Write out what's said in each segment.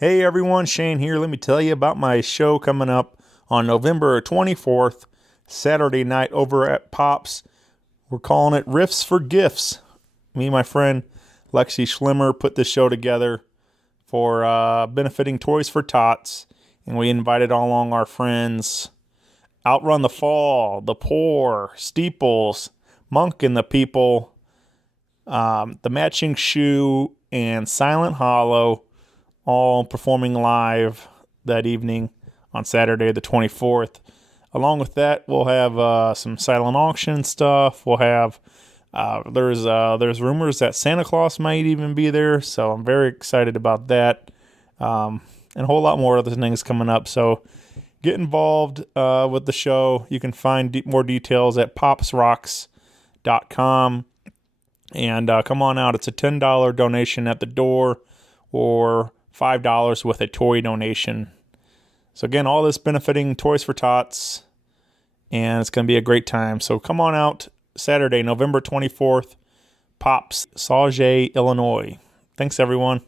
Hey everyone, Shane here. Let me tell you about my show coming up on November 24th, Saturday night over at Pops. We're calling it Riffs for Gifts. Me and my friend Lexi Schlimmer put this show together for benefiting Toys for Tots, and we invited all along our friends. Outrun the Fall, The Poor, Steeples, Monk and the People, The Matching Shoe, and Silent Hollow, all performing live that evening on Saturday the 24th. Along with that, we'll have some silent auction stuff. We'll have there's rumors that Santa Claus might even be there, so I'm very excited about that. And a whole lot more other things coming up. So get involved with the show. You can find more details at popsrocks.com. And come on out. It's a $10 donation at the door or $5 with a toy donation. So again, all this benefiting Toys for Tots, and it's going to be a great time. So come on out Saturday, November 24th, Pops, Sauget, Illinois. Thanks, everyone.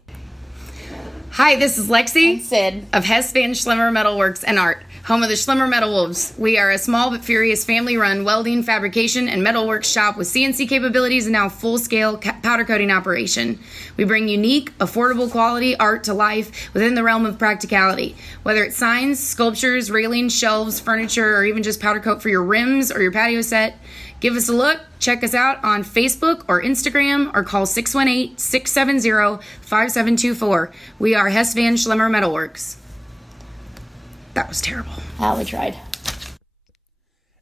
Hi, this is Lexi and Sid of Hess Van Schlimmer Metalworks and Art, home of the Schlimmer Metal Wolves. We are a small but furious family-run welding, fabrication, and metalworks shop with CNC capabilities and now full-scale powder coating operation. We bring unique, affordable quality art to life within the realm of practicality. Whether it's signs, sculptures, railings, shelves, furniture, or even just powder coat for your rims or your patio set, give us a look. Check us out on Facebook or Instagram or call 618-670-5724. We are Hess Van Schlimmer Metalworks. That was terrible. We tried.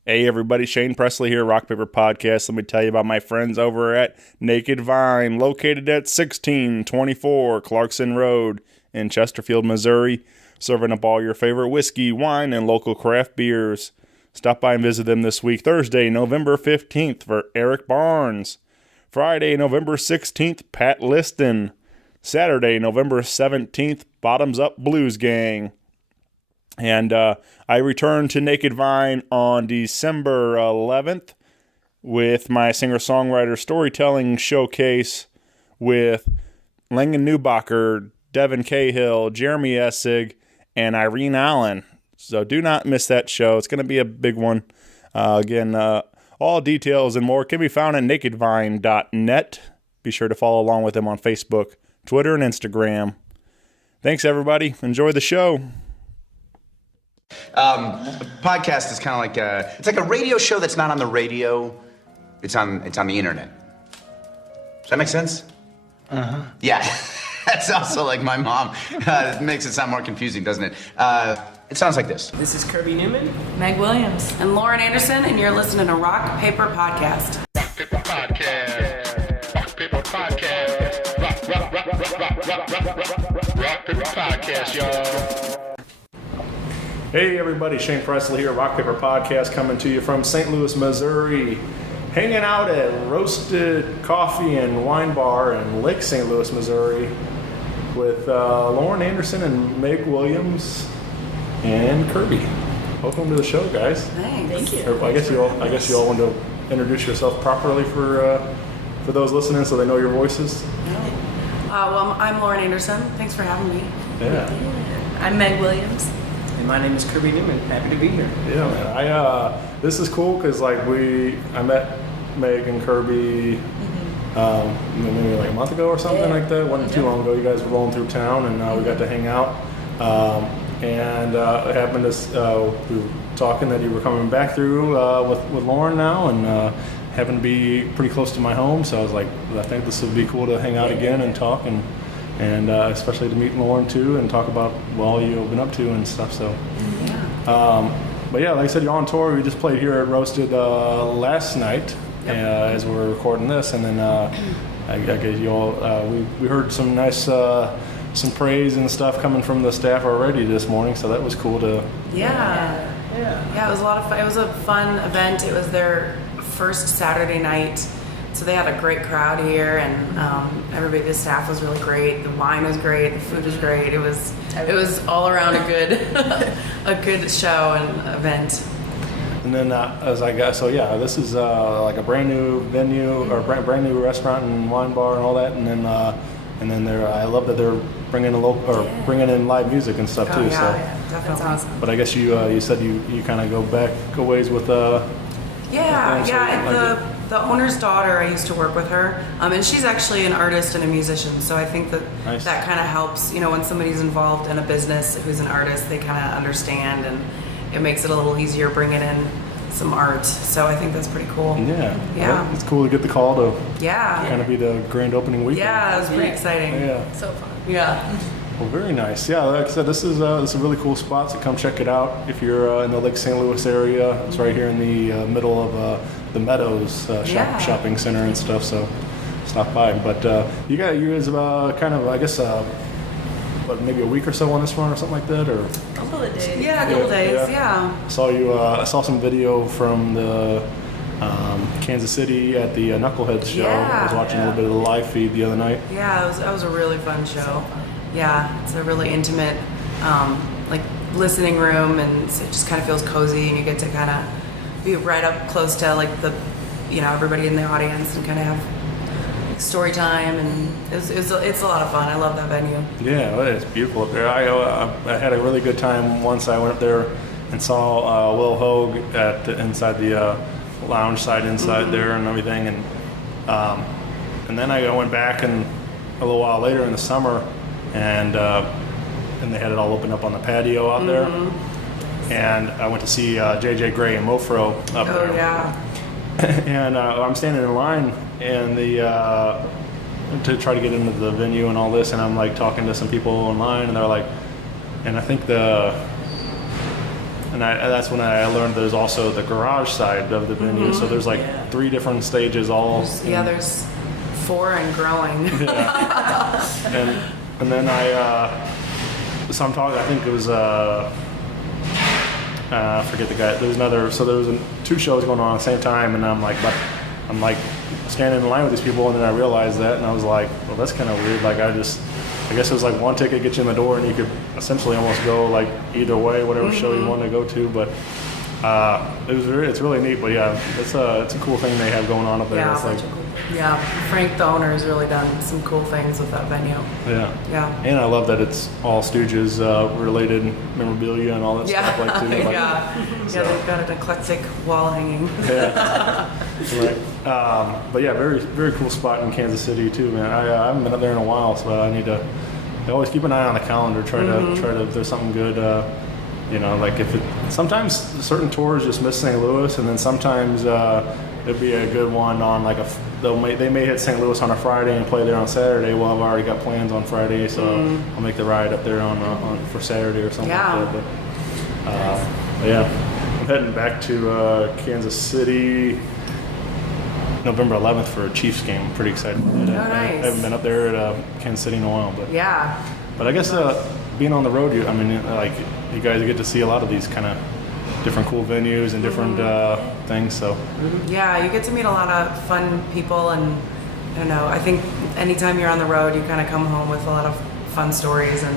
Hey everybody, Shane Presley here, Rock Paper Podcast. Let me tell you about my friends over at Naked Vine, located at 1624 Clarkson Road in Chesterfield, Missouri, serving up all your favorite whiskey, wine, and local craft beers. Stop by and visit them this week, Thursday, November 15th for Eric Barnes. Friday, November 16th, Pat Liston. Saturday, November 17th, Bottoms Up Blues Gang. And I return to Naked Vine on December 11th with my singer-songwriter storytelling showcase with Langen Neubacher, Devin Cahill, Jeremy Essig, and Irene Allen. So do not miss that show. It's going to be a big one. Again, all details and more can be found at nakedvine.net. Be sure to follow along with them on Facebook, Twitter, and Instagram. Thanks, everybody. Enjoy the show. Podcast is kind of like it's like a radio show that's not on the radio. It's on the internet. Does that make sense? Uh-huh. Yeah. That's also like my mom. It makes it sound more confusing, doesn't it? It sounds like this. This is Kirby Newman, Meg Williams, and Lauren Anderson, and you're listening to Rock Paper Podcast. Rock Paper Podcast. Rock Paper Podcast. Rock Paper Podcast, y'all. Hey everybody, Shane Presley here, Rock Paper Podcast, coming to you from St. Louis, Missouri. Hanging out at Roasted Coffee and Wine Bar in Lake St. Louis, Missouri with Lauren Anderson and Meg Williams and Kirby. Welcome to the show, guys. Thanks. Thank you. I guess you all want to introduce yourself properly for those listening so they know your voices. Well, I'm Lauren Anderson. Thanks for having me. Yeah. I'm Meg Williams. and my name is Kirby Newman. Happy to be here. Yeah, man. This is cool because I met Meg and Kirby maybe like a month ago or something like that. Wasn't too long ago. You guys were rolling through town, and we got to hang out. And it happened to we were talking that you were coming back through with Lauren now, and happened to be pretty close to my home. So I was like, I think this would be cool to hang out again and talk, and especially to meet Lauren too and talk about what all you've been up to and stuff. So. But yeah, like I said, you're on tour. We just played here at Roasted last night as we were recording this, and then I guess you all we heard some nice some praise and stuff coming from the staff already this morning, so that was cool to. Yeah, it was a lot of fun. It was a fun event. It was their first Saturday night, so they had a great crowd here, and everybody, the staff was really great. The wine was great. The food was great. It was all around a good show and event. And then this is like a brand new venue or brand new restaurant and wine bar and all that, and then I love that they're bringing in live music and stuff too. Yeah, So, definitely. That's awesome. but I guess you said you kind of go ways with The owner's daughter, I used to work with her, and she's actually an artist and a musician. So I think that Nice. that kind of helps. When somebody's involved in a business who's an artist, they kind of understand, and it makes it a little easier bringing in some art. So I think that's pretty cool. Yeah. Yeah. Well, it's cool to get the call to Yeah. kind of be the grand opening weekend. Yeah, it was pretty exciting. Yeah. So fun. Yeah. Well, very nice. Yeah, like I said, this is a really cool spot, so come check it out if you're in the Lake St. Louis area. It's right here in the middle of the Meadows Yeah. shopping center and stuff, so stop by. But you guys kind of, I guess, maybe a week or so on this one or something like that, or A couple of days. Yeah, a couple days. yeah. Yeah. I saw some video from the Kansas City at the Knuckleheads show. I was Yeah. watching a little bit of the live feed the other night. Yeah, it was a really fun show. Yeah, it's a really intimate, like listening room, and it just kind of feels cozy, and you get to kind of be right up close to like everybody in the audience, and kind of have story time, and it's a lot of fun. I love that venue. Yeah, well, it's beautiful up there. I had a really good time once. I went up there and saw Will Hogue inside the lounge side inside there and everything, and then I went back and a little while later in the summer, and they had it all open up on the patio out there, and I went to see JJ Gray and Mofro up there. Oh yeah. And I'm standing in line and to try to get into the venue and all this, and I'm like talking to some people online, and they're like, and I think that's when I learned there's also the garage side of the venue. So there's like 3 different stages all. There's 4 and growing. And then so I'm talking, I think it was, I forget the guy. There was 2 shows going on at the same time, and I'm like standing in line with these people, and then I realized that, and I was like, well, that's kind of weird. Like I guess it was like one ticket gets you in the door, and you could essentially almost go like either way, whatever show you want to go to. But it's really neat. But yeah, it's a cool thing they have going on up there. Yeah, It's like, yeah. Frank, the owner, has really done some cool things with that venue. yeah. Yeah. And I love that it's all Stooges related memorabilia and all that Yeah. stuff like too. Like, Yeah, they've got an eclectic wall hanging. Yeah. Right. But yeah, very very cool spot in Kansas City too, man. I haven't been up there in a while, so I always keep an eye on the calendar. Try to if there's something good. Like sometimes certain tours just miss St. Louis, and then sometimes it'd be a good one on like they may hit St. Louis on a Friday and play there on Saturday. Well, I've already got plans on Friday, so I'll make the ride up there on for Saturday or something like that. But yeah, I'm heading back to Kansas City November 11th for a Chiefs game. I'm pretty excited about that. Oh, nice. I haven't been up there at Kansas City in a while, but Yeah. But I guess being on the road, you guys get to see a lot of these kind of different cool venues and different things. So Yeah, you get to meet a lot of fun people, and I don't know, I think anytime you're on the road, you kind of come home with a lot of fun stories, and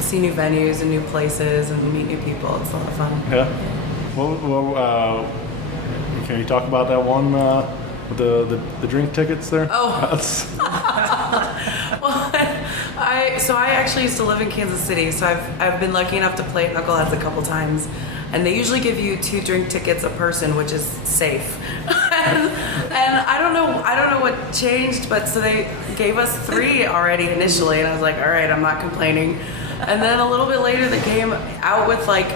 see new venues and new places and meet new people. It's a lot of fun. yeah. Well, can you talk about that one with the drink tickets there? Oh. Well, I actually used to live in Kansas City, so I've been lucky enough to play at Knuckleheads a couple times, and they usually give you 2 drink tickets a person, which is safe. and I don't know what changed, but so they gave us 3 already initially, and I was like, all right, I'm not complaining. And then a little bit later, they came out with like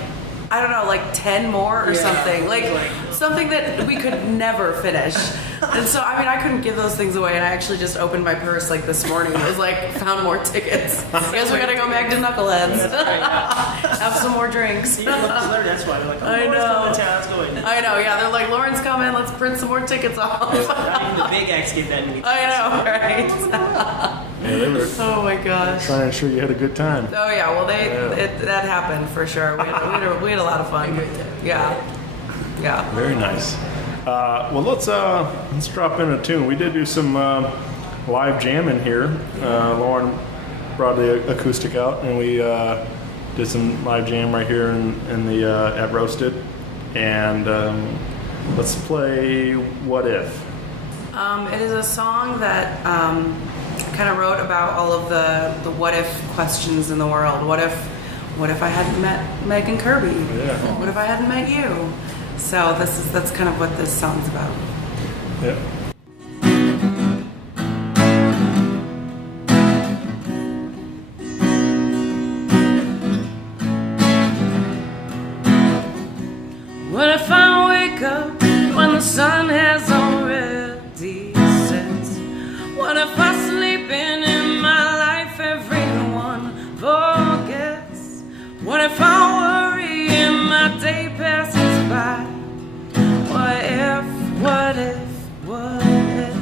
10 more or something, like something that we could never finish. And so, I couldn't give those things away, and I actually just opened my purse like this morning. It was like, found more tickets. I guess we gotta go back to Knuckleheads. Have some more drinks. That's why they're like, I know. Lauren's coming to town, let's go in. I know, yeah, they're like, Lauren's coming, let's print some more tickets off. Not even the big acts get that many. I know, right? Yeah, they were Oh my gosh. trying to ensure you had a good time. Oh yeah, well that happened for sure. We had a lot of fun. Yeah. Very nice. Well, let's drop in a tune. We did do some live jamming here. Lauren brought the acoustic out, and we did some live jam right here in the at Roasted. And let's play "What If." It is a song that kind of wrote about all of the what if questions in the world. What if I hadn't met Meg and Kirby? Yeah. What if I hadn't met you? So that's kind of what this song's about. Yeah. What if I wake up when the sun has already set? What if I sleep in my life everyone forgets? What if I worry and my day passes by? What if, what if, what if?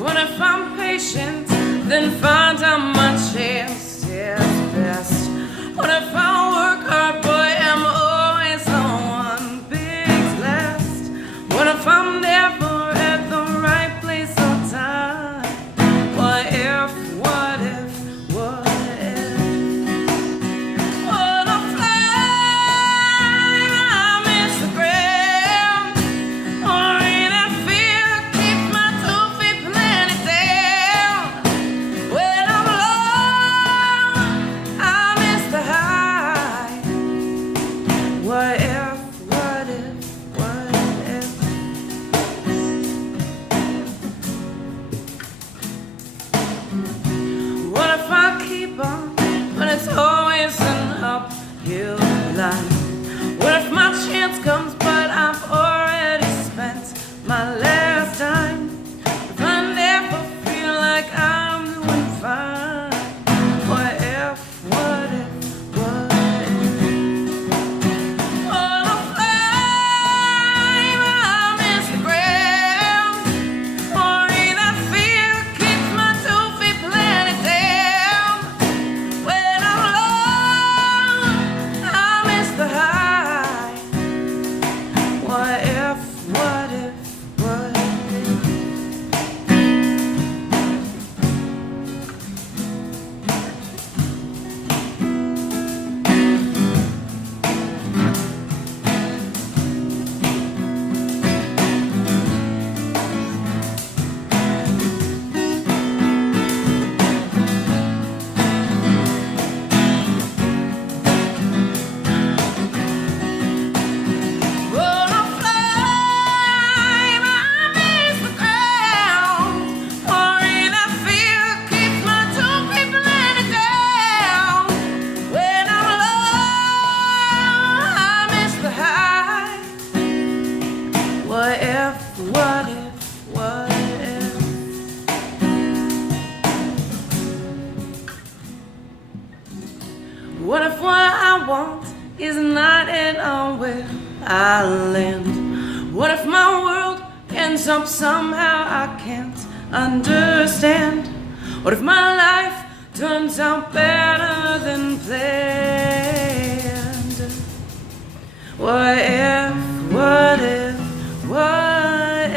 What if I'm patient, then find out my chance is best? What if I work hard, boy, I'm always on one big last? What if I'm never at the right place on time? What if, what if, what if? What if I miss the ground? Or in that fear, keep my 2 feet planted down. When I'm low, I miss the high. What if, what if, what if? What if I keep on when it's always an uphill line? What if my chance comes but I've already spent my last time? If I never feel like I'm doing fine? What if, what if, what if? What if I miss the ground? Or in that fear keeps my 2 feet planted down. When I'm low, I miss the high. What if, what if, what if? When I fly, I miss the ground. Or in that fear keeps my 2 feet planted down. When I'm low, I miss the high. What if, what if, what if? What if what I want is not in on where I land? What if my world ends up somehow I can't understand? What if my life turns out better than planned? What if, what if, what if?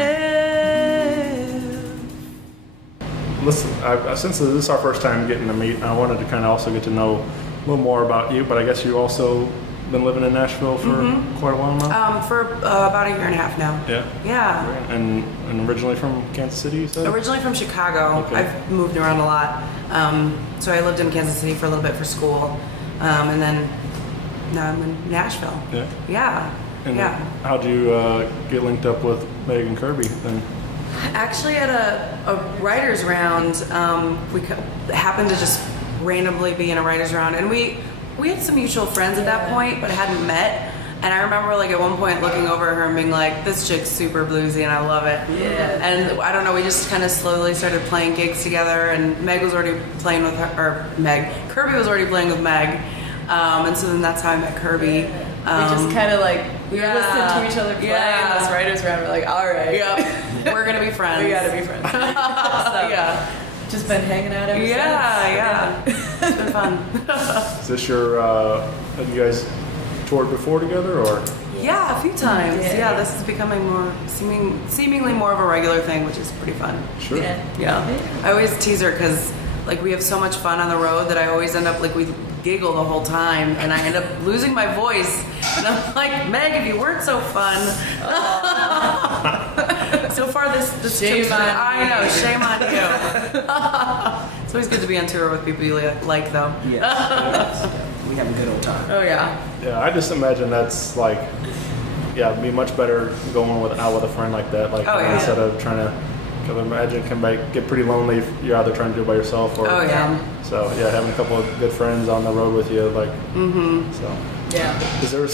Listen, since this is our first time getting to meet, I wanted to kind of also get to know a little more about you, but I guess you also been living in Nashville for quite a while now? For about a year and a half now. Yeah. Yeah. And originally from Kansas City, you said? Originally from Chicago. Okay. I've moved around a lot. So I lived in Kansas City for a little bit for school. And then now I'm in Nashville. Yeah. Yeah. And yeah. how'd you get linked up with Meg and Kirby then? Actually, at a writer's round, we happened to just randomly be in a writer's round. And we had some mutual friends at that point, but hadn't met. And I remember, like, at one point looking over at her and being like, this chick's super bluesy and I love it. Yeah. And I don't know, we just kind of slowly started playing gigs together, and Meg was already playing with her, or Kirby was already playing with Meg. And so then that's how I met Kirby. We just kind of like, we were listening to each other play in this writer's round. We're like, all right. Yep. We're going to be friends. We gotta be friends. So, Yeah. just been hanging out ever since. Yeah. It's been fun. Is this your, have you guys toured before together, or? Yeah, a few times. Yeah. Yeah, this is becoming more, seemingly more of a regular thing, which is pretty fun. Sure. Yeah. I always tease her because, like, we have so much fun on the road that I always end up, like, we giggle the whole time, and I end up losing my voice. And I'm like, Meg, if you weren't so fun. So far, this Shame trip's on been- I know, you. shame on you. It's always good to be on tour with people you like, though. Yes. We have a good old time. Oh yeah. Yeah, I just imagine that's like, yeah, it'd be much better going out with a friend like that. Like Oh, yeah. instead of trying to, cause I imagine it can get pretty lonely if you're out there trying to do it by yourself. Or, Oh yeah. So yeah, having a couple of good friends on the road with you, like. Mm-hmm. So. Yeah. Is there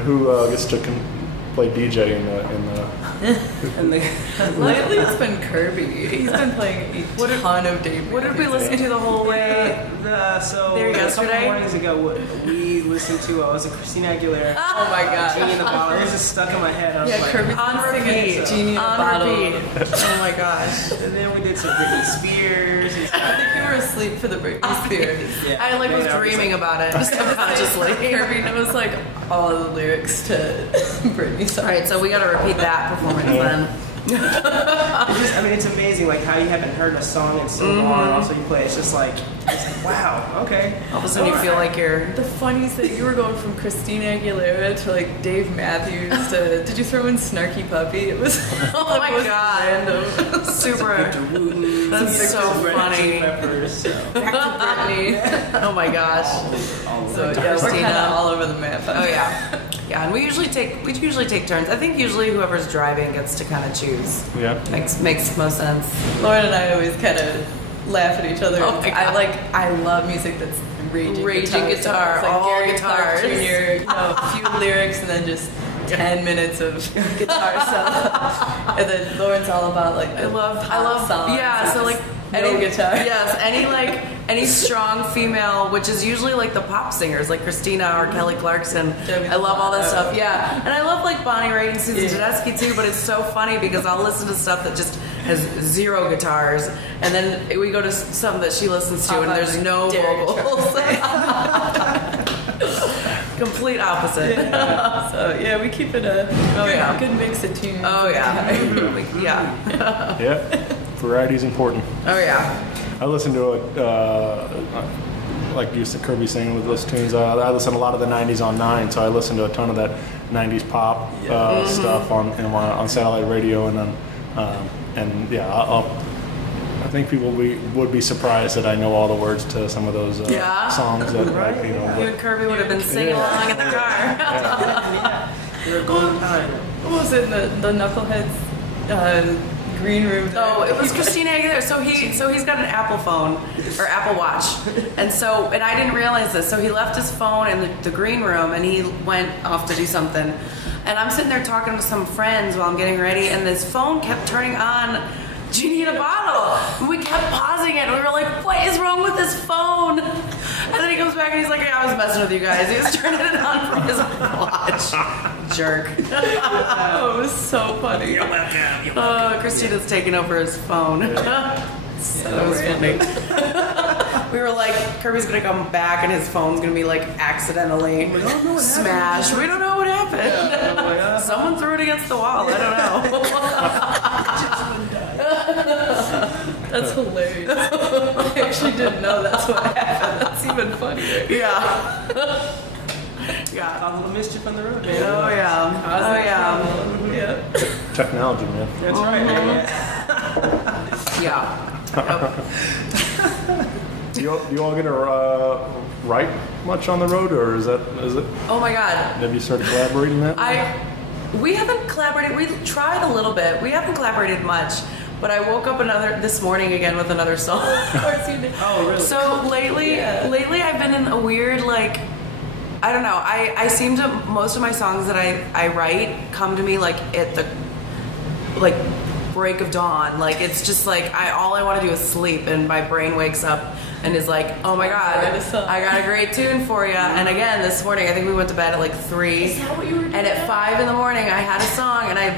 who gets to play DJ in the? And the, Lately it's been Kirby. He's been playing a ton of Dave. What did we listen to the whole way? so There a couple yesterday? mornings ago, we listened to was it Christina Aguilera? Oh my god. Genie in the Bottle. It was just stuck in my head. I was Yeah, like, Kirby's On been singing repeat. Genie in a On Bottle. repeat. Oh my gosh. And then we did some Britney Spears. And I think you were asleep for the Britney Spears. yeah. I was And I dreaming like, about it subconsciously. Kirby knows like all the lyrics to Britney songs. All right, so we got to repeat that performance then. it's amazing like how you haven't heard a song in so long. And also you play. It's just like wow. Okay. All of a sudden you feel like you're. The funniest thing, you were going from Christina Aguilera to like Dave Matthews to, did you throw in Snarky Puppy? It was Oh my god. random. Super. Victor Wooten. That's so Red funny. Chili Peppers. So. Britney. Oh my gosh. So yeah, we're Christina. kind of all over the map. Oh yeah. Yeah, and we usually take turns. I think usually whoever's driving gets to kind of choose. Yeah. Makes most sense. Lauren and I always kind of laugh at each other. Oh my God. I love music that's raging guitar, songs. Like all Gary guitars. Clark Jr., a few lyrics and then just 10 minutes of guitar solo. And then Lauren's all about like I love songs. yeah, so like no guitar. Yes, any strong female, which is usually like the pop singers like Christina or Kelly Clarkson. I love all that stuff. Yeah. And I love like Bonnie Raitt and Susan Tedeschi too, but it's so funny because I'll listen to stuff that just has zero guitars and then we go to something that she listens to and there's no vocals. Complete opposite. So yeah, we keep it a good mix of tunes. Oh yeah. Yeah. Yeah. Variety's important. Oh yeah. I listen to it, like you said, Kirby singing with those tunes. I listen to a lot of the 90s on 9, so I listen to a ton of that 90s pop stuff on satellite radio. And yeah, I think people would be surprised that I know all the words to some of those songs that, like, you know. You and Kirby would have been singing along in the car. We're going time. What was it? The Knuckleheads green room. Oh, it was Christina Aguilera. So he's got an Apple phone or Apple Watch, and I didn't realize this. So he left his phone in the green room, and he went off to do something. And I'm sitting there talking to some friends while I'm getting ready, and this phone kept turning on Genie in a Bottle. And we kept pausing it, and we were like, "What is wrong with this phone?" And then he comes back and he's like, "I was messing with you guys." He was turning it on from his watch. Jerk. Oh, it was so funny. You're welcome. Christina's taking over his phone. So that was funny. We were like, Kirby's gonna come back and his phone's gonna be like accidentally smashed. We don't know what happened. Someone threw it against the wall. I don't know. That's hilarious. I actually didn't know that's what happened. That's even funnier. Yeah. Yeah. A little mischief on the road. Oh yeah. Oh yeah. Yeah. Technology, man. That's right. Yeah. Do you all get to write much on the road, or is it? Oh my God. Have you started collaborating that? We haven't collaborated. We tried a little bit. We haven't collaborated much. But I woke up this morning again with another song. Of course you did. Oh, really? So lately I've been in a weird, like, I don't know. I seem to, most of my songs that I write come to me like at the break of dawn. Like it's just like all I want to do is sleep, and my brain wakes up and is like, oh my God, I got a great tune for you. And again, this morning, I think we went to bed at like 3. Is that what you were doing? And at 5 in the morning, I had a song, and I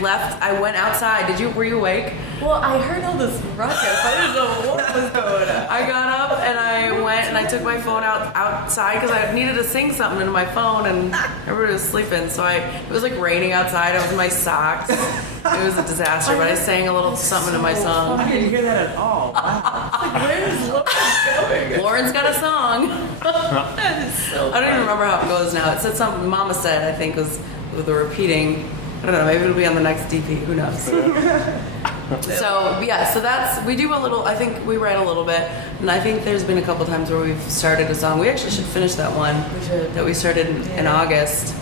went outside. Were you awake? Well, I heard all this ruckus. I didn't know what was going on. I got up and I went and I took my phone outside because I needed to sing something into my phone, and everybody was sleeping. So it was like raining outside. I was in my socks. It was a disaster, but I sang a little something in my song. I didn't hear that at all. Wow. Where's Lauren going? Lauren's got a song. That is so I don't even remember how it goes now. It said something Mama said, I think, was with the repeating. I don't know, maybe it'll be on the next DP, who knows. So we do a little, I think we write a little bit, and I think there's been a couple times where we've started a song. We actually should finish that one that we started in August.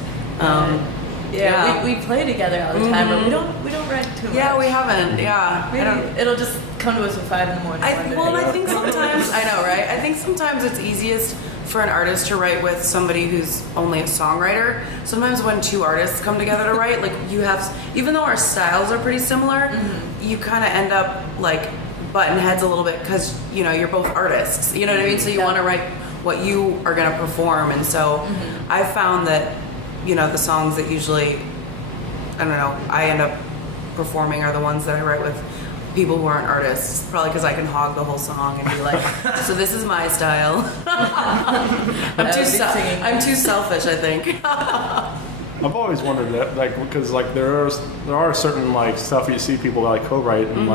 We play together all the time, but we don't write too much. Yeah, we haven't. Yeah, it'll just come to us at 5 in the morning. I think sometimes I know, right? I think sometimes it's easiest for an artist to write with somebody who's only a songwriter. Sometimes when two artists come together to write, like you have, even though our styles are pretty similar, you kind of end up like butting heads a little bit because you're both artists. You know what I mean? So you want to write what you are going to perform, and so I've found that the songs that usually I end up performing are the ones that I write with people who aren't artists, probably because I can hog the whole song and be like, so this is my style. I'm too selfish, I think. I've always wondered that, because there are certain stuff you see people co-write and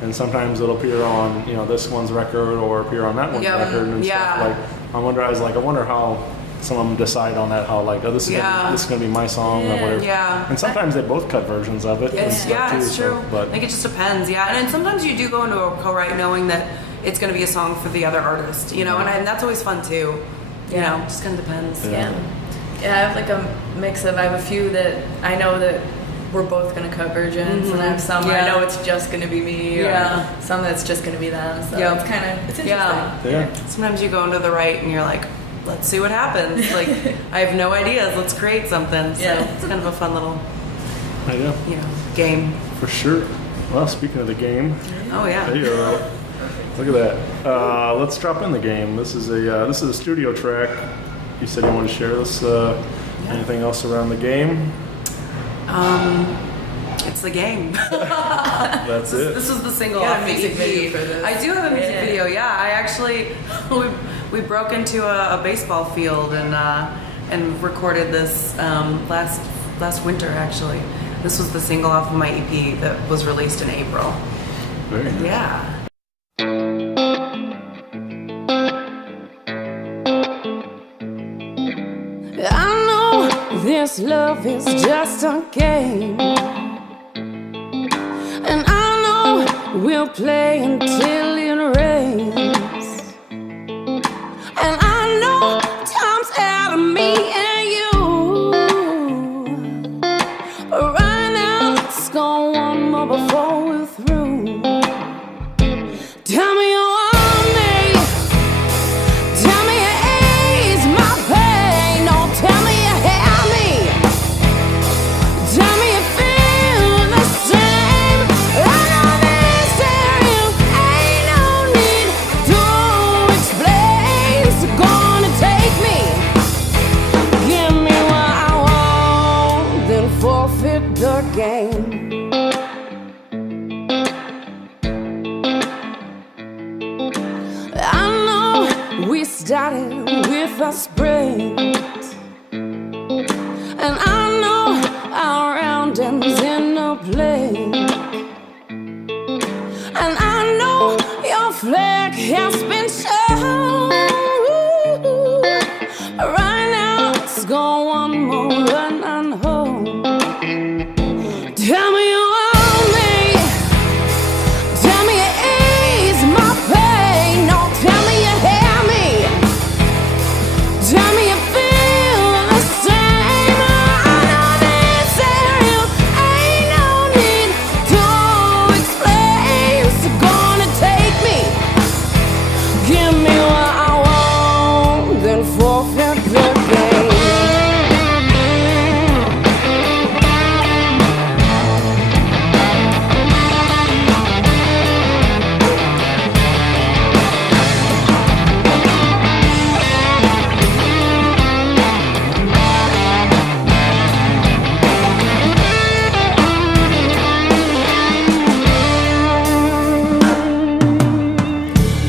and sometimes it'll appear on this one's record or appear on that one's record and stuff. I wonder how some of them decide on that, how this is gonna be my song or whatever. Yeah. And sometimes they both cut versions of it. It's true. But I think it just depends. Yeah, and then sometimes you do go into a co-write knowing that it's going to be a song for the other artist. And that's always fun too. Just kind of depends. Yeah, I have a mix of. I have a few that I know that we're both going to cut versions, and I have some where I know it's just going to be me, or some that's just going to be them. So it's interesting. Yeah. Sometimes you go into the write and you're like, let's see what happens. I have no ideas. Let's create something. So it's kind of a fun little, game. For sure. Well, speaking of the game. Oh yeah. Hey, look at that. Let's drop in the game. This is a studio track. You said you wanted to share this. Anything else around the game? It's the game. That's it. This was the single You got off a the music EP. video for this. I do have a music video. Yeah, I actually we broke into a baseball field and recorded this last winter. Actually, this was the single off of my EP that was released in April. Very nice. Yeah. I know this love is just a game, and I know we'll play until it rains, and I know time's out of me and you, but right now let's go one more before we're through. Tell me you want me, tell me you ease my pain, don't tell me you have me, tell me you feel the same. I know this you ain't no need to explain. It's gonna take me, give me what I want, then forfeit the game. I know we started with a sprint, and I know our round ends in a blink, and I know your flag has been shown. Right now, let's go one more run and home. Tell me you want me, tell me you ease my pain, don't tell me you have me, tell me you feel the same. I know this you ain't no need to explain. It's gonna take me, give me what I want, then forfeit the game.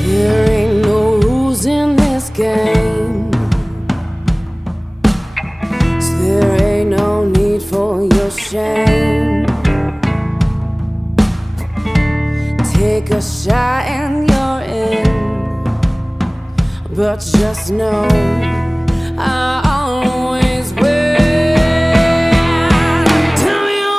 There ain't no rules in this game, so there ain't no need for your shame. Take a shot and you're in, but just know I always win. Tell me you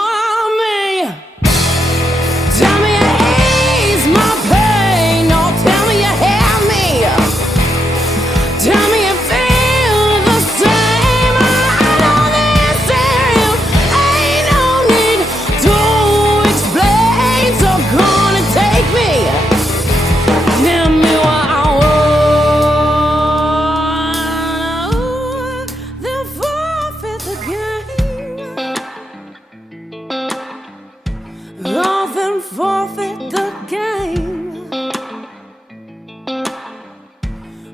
forfeit the game.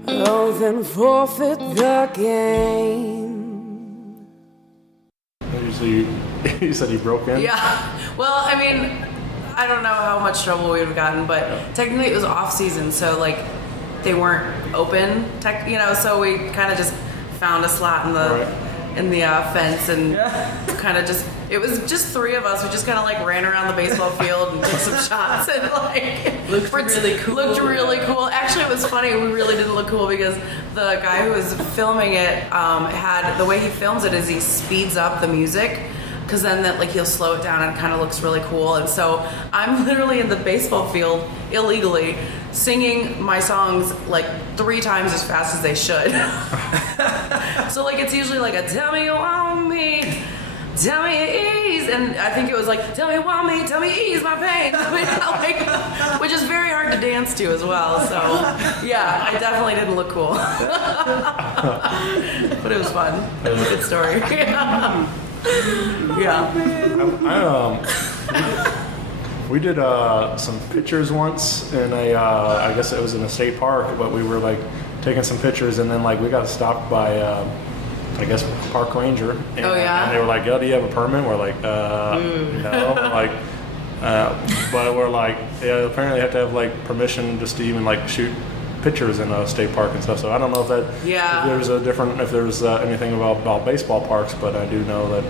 Oh, then forfeit the game. So you said you broke in? Yeah. Well, I mean, I don't know how much trouble we would have gotten, but technically it was off season, so like they weren't open, so we kind of just found a slot in the fence and kind of just, it was just three of us. We just kind of like ran around the baseball field and took some shots and like looked really cool. Actually, it was funny. We really didn't look cool because the guy who was filming it had, the way he films it is he speeds up the music, because then he'll slow it down and it kind of looks really cool. And so I'm literally in the baseball field illegally singing my songs like 3 times as fast as they should. So like it's usually like a tell me you want me, tell me ease, and I think it was like tell me you want me, tell me ease my pain, which is very hard to dance to as well. So yeah, I definitely didn't look cool. But it was fun. It was a good story. Yeah. We did some pictures once in I guess it was in a state park, but we were like taking some pictures, and then like we got stopped by I guess park ranger. And, and they were like, "Oh, do you have a permit?" We're like, "No." Like, but we're like, "Yeah, apparently you have to have like permission just to even like shoot pictures in a state park and stuff." So I don't know if there's anything about baseball parks, but I do know that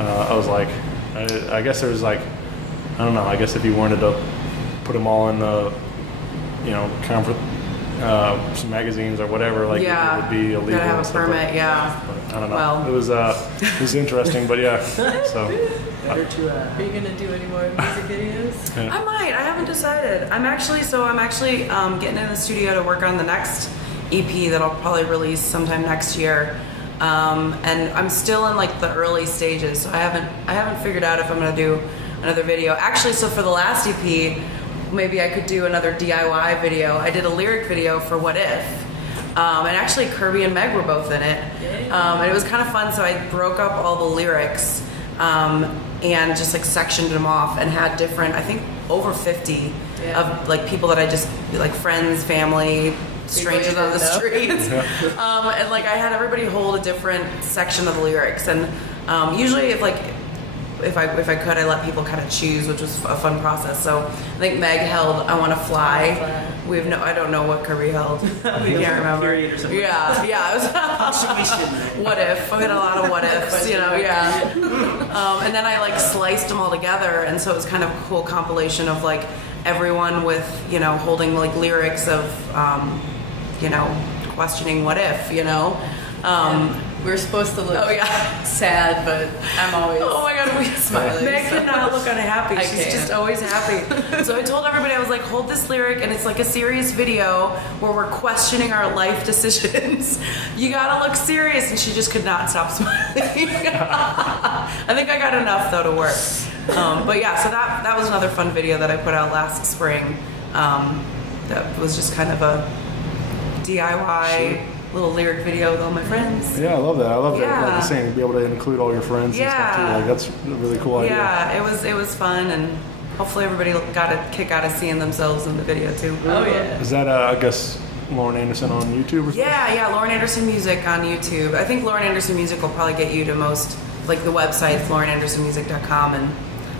I was like, I guess there's like, I don't know, I guess if you wanted to put them all in the, some magazines or whatever, like it would be illegal. Gotta have a permit, but, yeah. But I don't know. Well, it was interesting, but yeah. So. Are you gonna do any more music videos? Yeah. I might. I haven't decided. I'm actually getting in the studio to work on the next EP that I'll probably release sometime next year. And I'm still in like the early stages, so I haven't figured out if I'm gonna do another video. Actually, so for the last EP, maybe I could do another DIY video. I did a lyric video for What If. And actually Kirby and Meg were both in it. And it was kind of fun, so I broke up all the lyrics and just like sectioned them off and had different, I think over 50 of like people that I just, like friends, family, strangers on the streets. And like I had everybody hold a different section of the lyrics. And usually if I could, I let people kind of choose, which was a fun process. So I think Meg held "I Want to Fly." I don't know what Kirby held. We can't remember. It was What if? I had a lot of what ifs, and then I like sliced them all together, and so it was kind of a cool compilation of like everyone with holding like lyrics of questioning what if, We're supposed to look sad, but I'm always smiling. Meg cannot look unhappy. She's just always happy. So I told everybody, I was like, hold this lyric, and it's like a serious video where we're questioning our life decisions. You gotta look serious, and she just could not stop smiling. I think I got enough though to work. But yeah, so that was another fun video that I put out last spring. That was just kind of a DIY little lyric video with all my friends. Yeah, I love that. I love that. Like you're saying, to be able to include all your friends and stuff too. Like that's a really cool idea. Yeah, it was fun, and hopefully everybody got a kick out of seeing themselves in the video too. Oh yeah. Is that I guess Lauren Anderson on YouTube or something? Yeah, Lauren Anderson Music on YouTube. I think Lauren Anderson Music will probably get you to most, like the website, laurenandersonmusic.com, and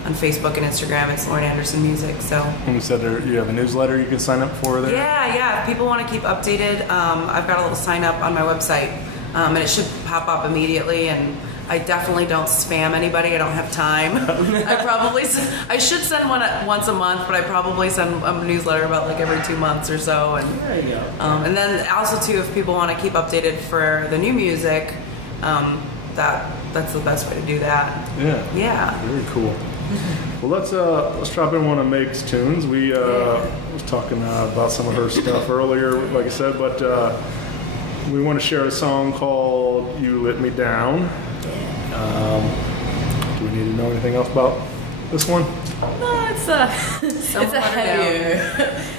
on Facebook and Instagram, it's Lauren Anderson Music. So. And you said you have a newsletter you can sign up for there? Yeah. If people want to keep updated, I've got a little sign up on my website, and it should pop up immediately. And I definitely don't spam anybody. I don't have time. I should send one once a month, but I probably send a newsletter about like every 2 months or so. And there you go. And then also too, if people want to keep updated for the new music, that's the best way to do that. Yeah. Very cool. Well, let's drop in one of Meg's tunes. We was talking about some of her stuff earlier, like I said, but we want to share a song called "You Let Me Down." Do we need to know anything else about this one? No, it's a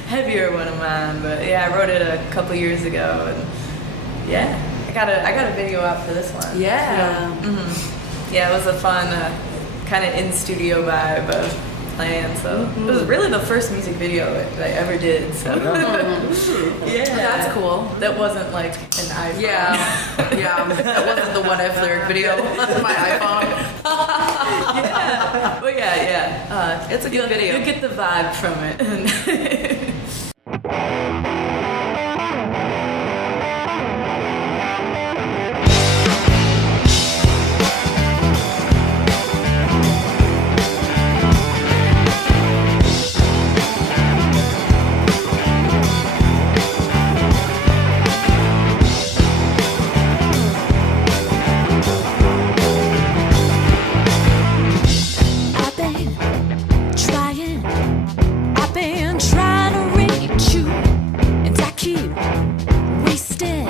heavier one of mine, but yeah, I wrote it a couple years ago, and yeah, I got a video out for this one. Yeah. Yeah, it was a fun kind of in studio vibe. playing. So it was really the first music video that I ever did. So yeah, That's cool. That wasn't like an iPhone. Yeah. That wasn't the What If lyric video on my iPhone. Yeah. But yeah. It's a good video. You get the vibe from it. I've been trying to reach you, and I keep wasting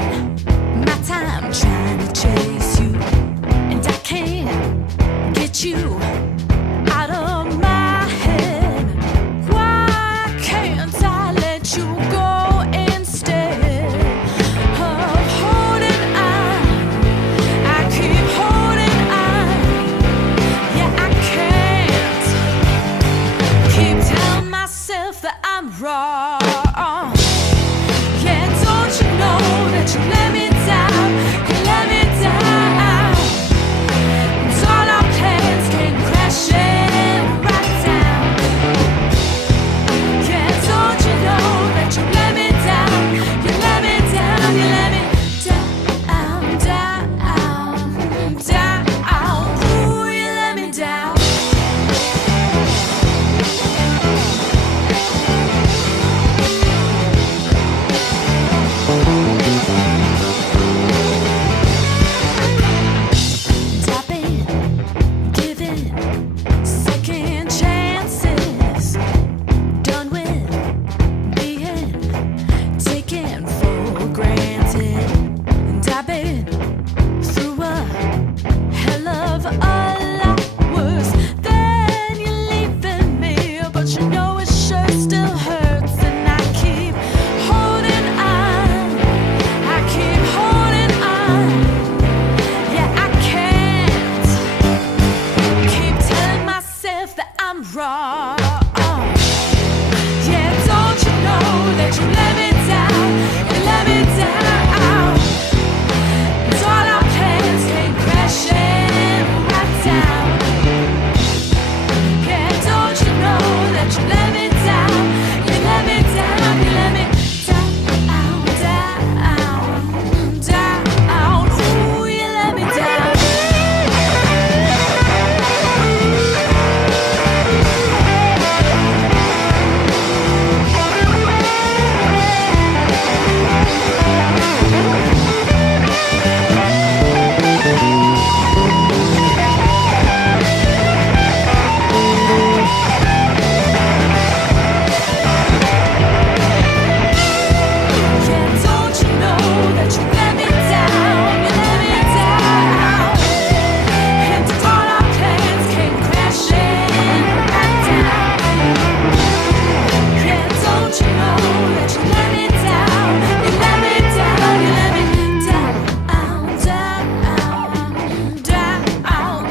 my time trying to chase you, and I can't get you out of my head. Why can't I let you go instead of holding on? I keep holding on. Yeah, I can't keep telling myself that I'm wrong. Yeah, don't you know that you let me down? You let me down. And all our plans came crashing right down. Yeah, don't you know that you let me down? You let me down. You let me down. Ooh, you let me down. I've been giving second chances, done with being taken for granted, and I've been through a hell of a lot worse than you leaving me, but you know it sure still hurts, and I keep holding on. I keep holding on. Yeah, I can't keep telling myself that I'm wrong. Yeah, don't you know that you let me down? You let me down. And all our plans came crashing right down. Yeah, don't you know that you let me down? You let me down. You let me down. Ooh, you let me down. Yeah, don't you know that you let me down? You let me down. And all our plans came crashing right down. Yeah, don't you know that you let me down? You let me down. You let me down.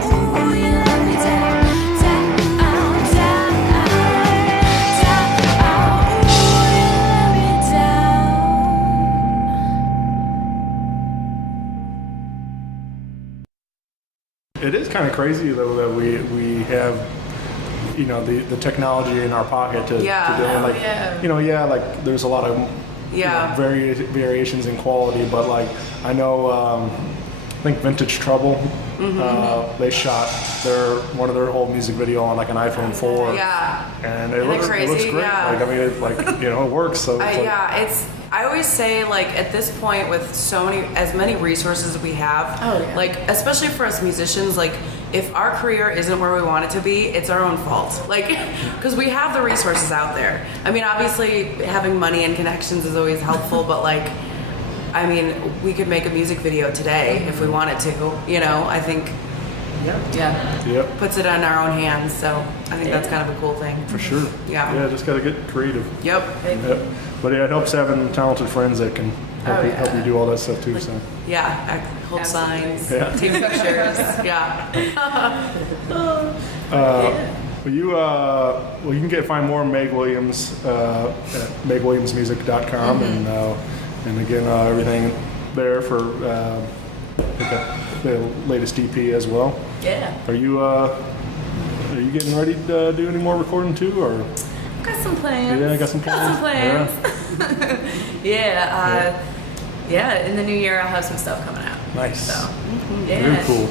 Ooh, you let me down. Ooh, you let me down. It is kind of crazy though that we have, you know, the technology in our pocket to Yeah. do it. Like, yeah. you know, like there's a lot of Yeah. variations in quality, but like I know I think Vintage Trouble, they shot one of their old music video on like an iPhone 4. Yeah. And Isn't it it looks crazy? great. Yeah. Like I mean, it works. So it's like, I always say, like, at this point with as many resources as we have, like, especially for us musicians, like, if our career isn't where we want it to be, it's our own fault. Like, because we have the resources out there. I mean, obviously having money and connections is always helpful, but like, I mean, we could make a music video today if we wanted to, you know, I think. Yep. Puts it in our own hands, so I think that's kind of a cool thing. For sure. Yeah. Just gotta get creative. Yep. But yeah, it helps having talented friends that can help you do all that stuff too. So Yeah, hold signs, Yeah. take pictures. Yeah. Well, you can find more Meg Williams at megwilliamsmusic.com, and again everything there for the latest EP as well. Yeah. Are you getting ready to do any more recording too, or? Got some plans. Yeah, I got some plans. Yeah. In the new year, I'll have some stuff coming out. Nice. So, Very cool.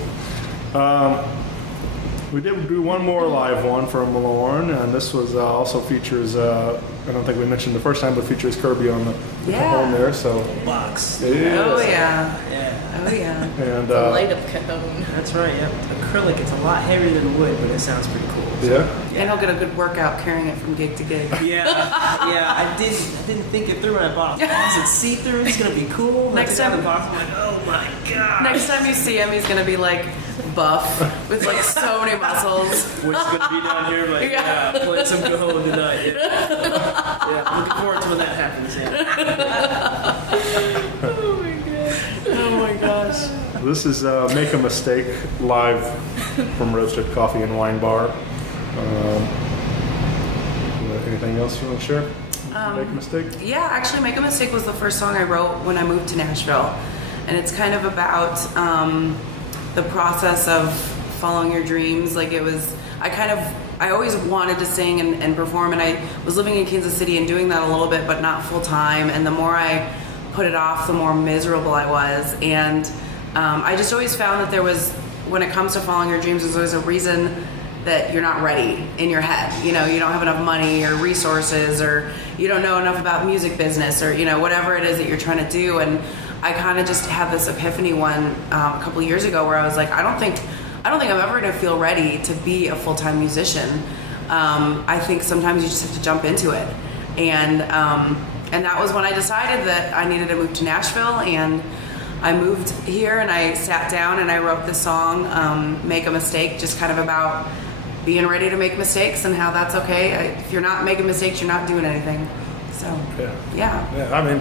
We did do one more live one from Lauren, and this was also features. I don't think we mentioned the first time, but features Kirby on the cajon there. So box. Yeah. Oh yeah. Yeah. Oh yeah. And the light up cajon. That's right. Yep. Acrylic. It's a lot heavier than wood, but it sounds pretty cool. So. Yeah. And he'll get a good workout carrying it from gig to gig. Yeah. I didn't think it through when I bought it. Is it see-through? It's gonna be cool. Next time, the box, I'm like, oh my god. Next time you see him, he's gonna be like buff with like so many muscles. Which is gonna be down here, like playing some cajon tonight. Yeah. Looking forward to when that happens. Yeah. Oh my gosh. This is Make a Mistake live from Roasted Coffee and Wine Bar. Anything else you want to share? Make a Mistake? Yeah, actually, Make a Mistake was the first song I wrote when I moved to Nashville. And it's kind of about the process of following your dreams. Like I always wanted to sing and perform, and I was living in Kansas City and doing that a little bit, but not full time. And the more I put it off, the more miserable I was. And I just always found that there was, when it comes to following your dreams, there's always a reason that you're not ready in your head. You know, you don't have enough money or resources, or you don't know enough about music business, or, you know, whatever it is that you're trying to do. And I kind of just had this epiphany a couple of years ago where I was like, I don't think I'm ever going to feel ready to be a full-time musician. I think sometimes you just have to jump into it. And that was when I decided that I needed to move to Nashville, and I moved here and I sat down and I wrote this song, Make a Mistake, just kind of about being ready to make mistakes and how that's okay. If you're not making mistakes, you're not doing anything. So, yeah. I mean,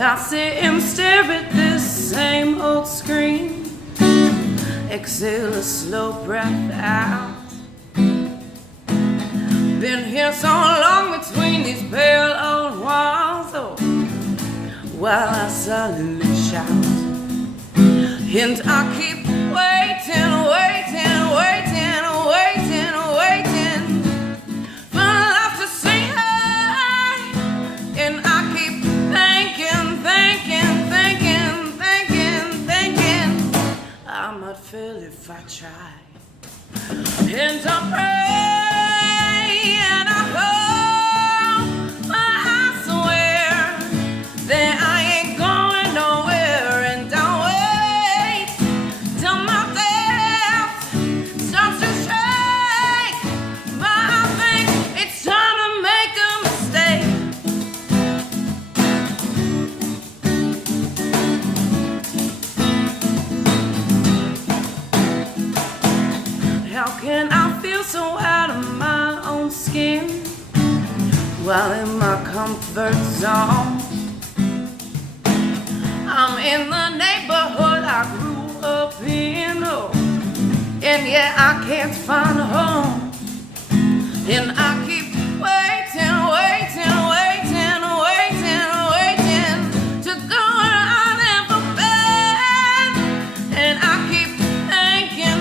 I sit and stare at this same old screen, exhale a slow breath out. Been here so long between these pale old walls, oh, while I silently shout. And I keep waiting for life to say hi. And I keep thinking I might fail if I try. And I pray and I hope, but I swear that I ain't going nowhere. And I wait till my death starts to shake, but I think it's time to make a mistake. How can I feel so out of my own skin while in my comfort zone? I'm in the neighborhood I grew up in, oh, and yet I can't find a home. And I keep waiting to go where I've never been. And I keep thinking,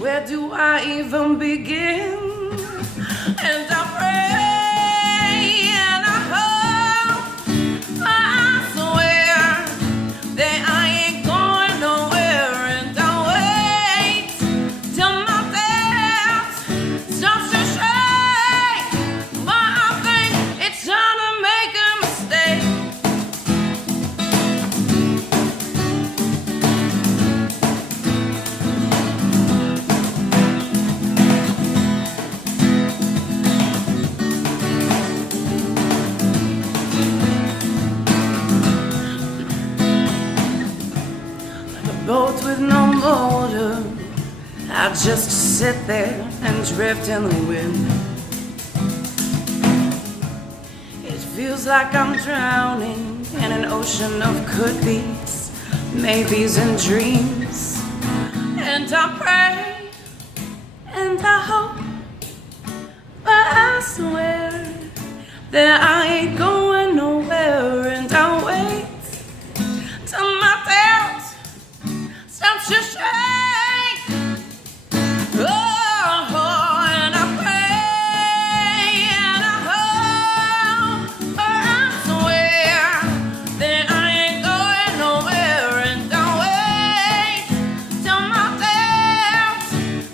where do I even begin? And I pray and I hope, but I swear that I ain't going nowhere. And I wait till my death starts to shake, but I think it's time to make a mistake. Boat with no motor, I just sit there and drift in the wind. Feels like I'm drowning in an ocean of could-be's, maybes and dreams. And I pray and I hope, but I swear that I ain't going nowhere. And I wait till my doubt starts to shake. Oh, and I pray and I hope, but I swear that I ain't going nowhere. And I wait till my doubt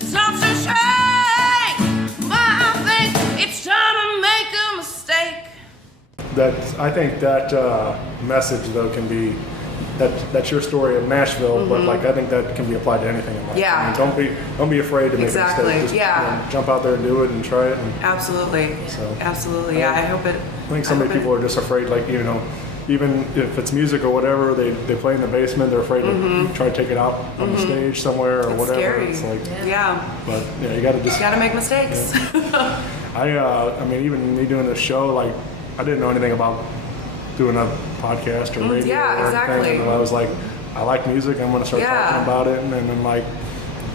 starts to shake. But I think it's time to make a mistake. I think that message though can be that's your story of Nashville, but like I think that can be applied to anything in life. Yeah. I mean, don't be afraid to make Exactly, a mistake. Just, yeah. jump out there and do it and try it. And Absolutely. So, Absolutely. Yeah, I hope it. I think so many people are just afraid, like even if it's music or whatever, they play in the basement, they're afraid to try to take it out on the stage somewhere or It's whatever. scary. It's like, Yeah. but yeah, you got to just. You gotta make mistakes. I mean, even me doing this show, like I didn't know anything about doing a podcast or radio yeah, or exactly. anything. And I was like, I like music. I'm going to start talking about it, and then like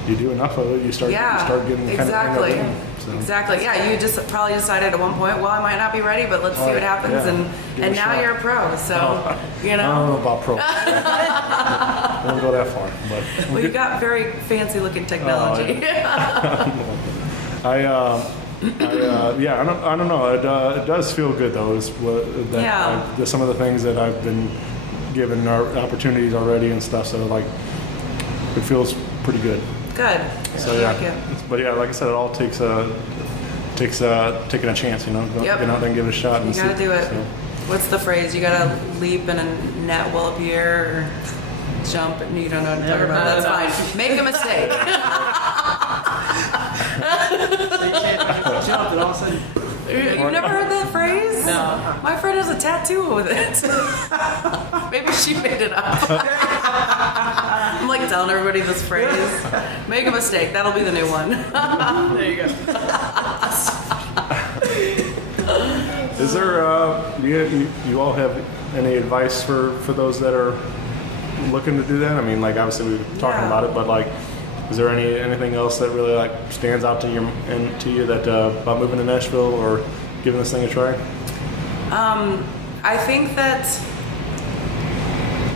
you do enough of it, you start getting kind exactly. of hang up in. So. Exactly. Yeah, you just probably decided at one point, well, I might not be ready, but let's see what happens. Yeah. And now shot. you're a pro, so you know. I don't know about pro. I won't go that far, but Well, you got very fancy looking technology. I don't know. It does feel good though. There's some of the things that I've been given opportunities already and stuff. So like, it feels pretty good. Good. So I yeah, like it. but yeah, like I said, it all takes taking a chance. Get out there and give it a shot. You and gotta see. do it. So, What's the phrase? You gotta leap and a net will appear, or jump. And you don't know what I'm talking about. That's fine. Make a mistake. Jump and all of a sudden. You've never heard that phrase? No. My friend has a tattoo with it. Maybe she made it up. I'm like telling everybody this phrase. Make a mistake. That'll be the new one. There you go. is there? You all have any advice for those that are looking to do that? I mean, like obviously we were talking about it, but like, is there anything else that really like stands out to you that about moving to Nashville or giving this thing a try? I think that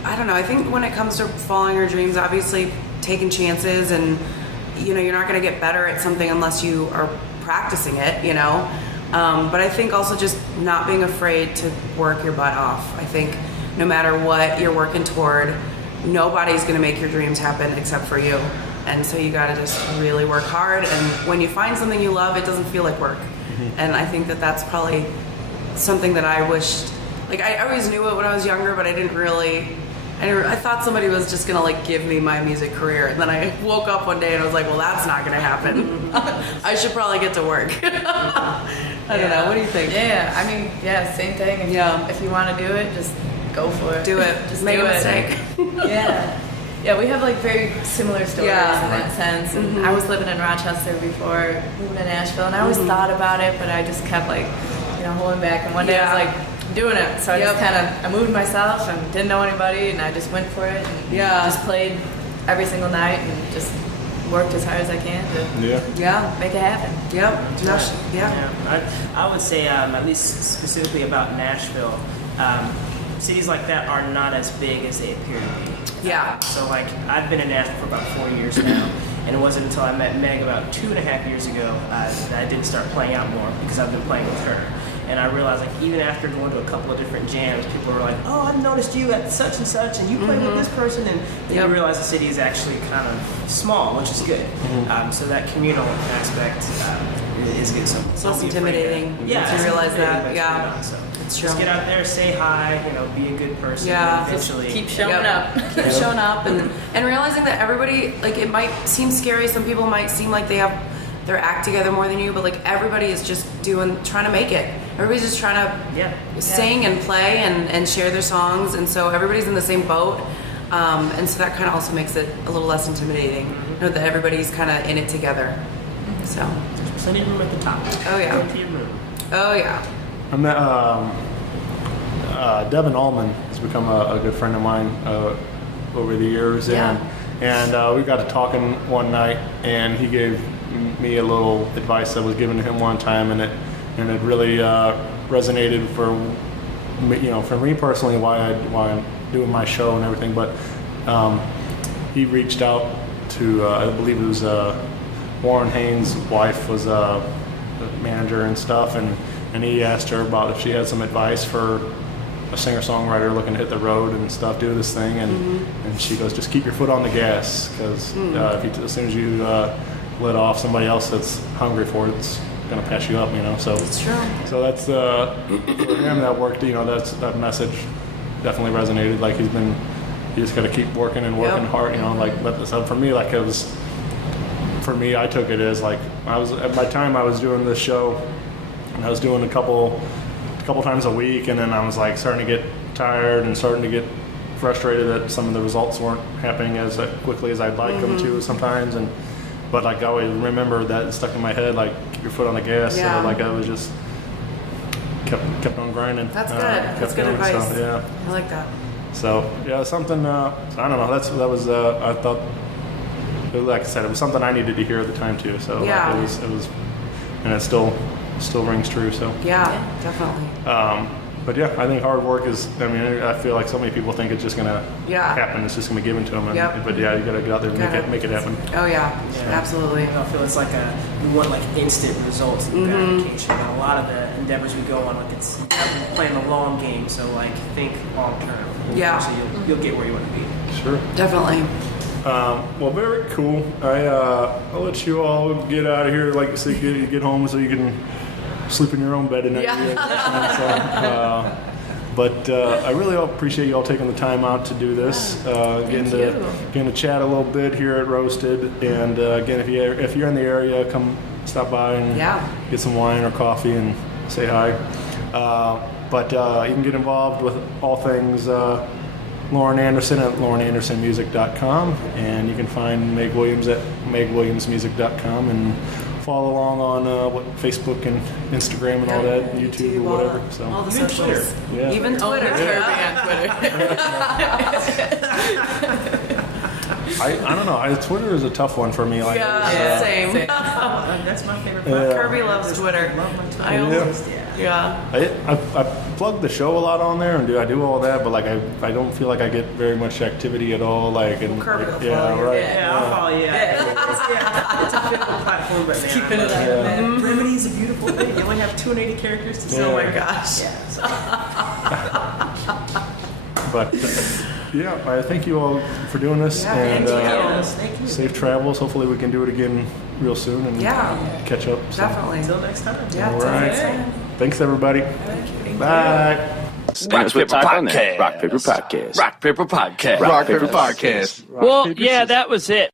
I don't know. I think when it comes to following your dreams, obviously taking chances, and you're not going to get better at something unless you are practicing it. But I think also just not being afraid to work your butt off. I think no matter what you're working toward, nobody's going to make your dreams happen except for you. And so you got to just really work hard. And when you find something you love, it doesn't feel like work. And I think that that's probably something that I wished. Like I always knew it when I was younger, but I didn't really. I thought somebody was just gonna like give me my music career, and then I woke up one day and I was like, well, that's not gonna happen. I should probably get to work. I don't know. What do you think? Yeah, I mean, same thing. If you want to do it, just go for it. Do it. Just make do a it. mistake. Yeah, we have like very similar stories in that sense. And I was living in Rochester before moving to Nashville, and I always thought about it, but I just kept like, holding back. And one day I was like, doing it. So I just I moved myself and didn't know anybody, and I just went for it. And just played every single night and just worked as hard as I can to make it happen. I would say, at least specifically about Nashville, cities like that are not as big as they appear to be. So like I've been in Nashville for about 4 years now, and it wasn't until I met Meg about 2.5 years ago that I did start playing out more, because I've been playing with her. And I realized, like, even after going to a couple of different jams, people were like, "Oh, I've noticed you at such and such, and you play with this person." And then you realize the city is actually kind of small, which is good. So that communal aspect is good. So it's intimidating. To realize that. So it's true. Just get out there, say hi, be a good person. Yeah. And eventually Keep showing up. Keep showing up, and realizing that everybody, like, it might seem scary. Some people might seem like they have their act together more than you, but like everybody is just trying to make it. Everybody's just trying to sing and play and share their songs, and so everybody's in the same boat, and so that kind of also makes it a little less intimidating. Know that everybody's kind of in it together. So plenty of room at the top. Oh yeah. Plenty of room. Oh yeah. I'm not, Devin Allman has become a good friend of mine over the years, and we got to talking one night, and he gave me a little advice that was given to him one time, and it really resonated for me personally, why I'm doing my show and everything. But he reached out to I believe it was Warren Haynes' wife was a manager and stuff, and he asked her about if she had some advice for a singer-songwriter looking to hit the road and stuff, do this thing, and she goes, just keep your foot on the gas, because as soon as you let off, somebody else that's hungry for it's going to pass you up, So it's true. So that's for him that worked. That message definitely resonated. Like you just got to keep working and working hard. But so for me, like it was. For me, I took it as like I was at my time. I was doing this show, and I was doing a couple times a week, and then I was like starting to get tired and starting to get frustrated that some of the results weren't happening as quickly as I'd like them to sometimes. But like I always remember that stuck in my head, like keep your foot on the gas. Yeah. So like I was just kept on grinding. That's good. That's good advice. So, yeah, I like that. So yeah, something. I don't know. That was. I thought. Like I said, it was something I needed to hear at the time too. So yeah. Like it was, and it still rings true. So yeah, definitely. But yeah, I think hard work is. I mean, I feel like so many people think it's just gonna happen. It's just gonna be given to them. But yeah, you gotta get out there and make it happen. Oh yeah, absolutely. I feel it's like we want like instant results and gratification. And a lot of the endeavors we go on, like it's playing the long game. So like think long term. Yeah. So you'll get where you want to be. Sure. Definitely. Well, very cool. I'll let you all get out of here, like you say, get home so you can sleep in your own bed tonight. Yeah. But I really appreciate you all taking the time out to do this. Getting to chat a little bit here at Roasted. And again, if you're in the area, come stop by and get some wine or coffee and say hi. But you can get involved with all things Lauren Anderson at laurenandersonmusic.com, and you can find Meg Williams at megwilliamsmusic.com, and follow along on Facebook and Instagram and all that, YouTube or whatever. So all the socials. Yeah. Even Twitter. I don't know. Twitter is a tough one for me. Like, same. That's my favorite part. Kirby loves Twitter. I almost, I plug the show a lot on there, and I do all that, but like I don't feel like I get very much activity at all. Like, and Kirby will right. Yeah, I'll follow you. It's a fickle platform, but man, keeping it up. Remedy is a beautiful thing. You only have 280 characters to say. Oh my gosh. But I thank you all for doing this, and thank you. safe travels. Hopefully we can do it again real soon and catch up. So. Definitely. Until next time. Yeah, all right. next time. Thanks, everybody. Bye. Rock Paper Podcast. Rock Paper Podcast. Rock Paper Podcast. Rock Paper Podcast. Well, yeah, that was it.